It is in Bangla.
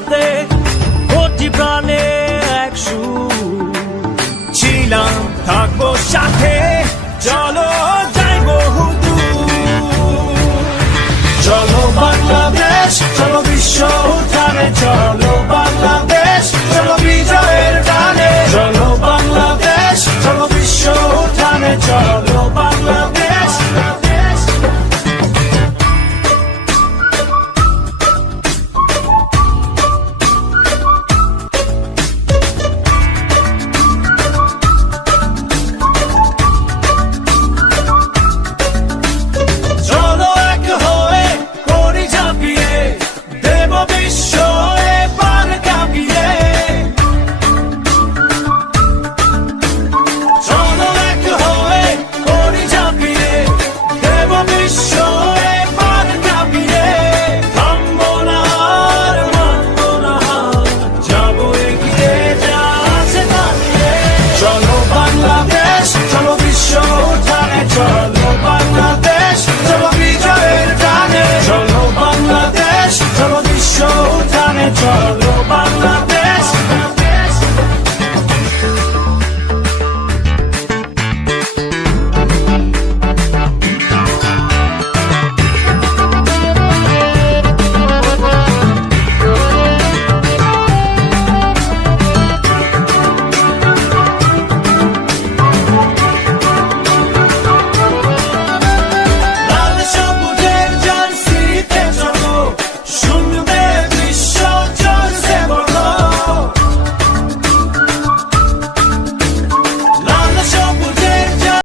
সাথে কোটি প্রাণে এক ছিলাম থাকব সাথে চলো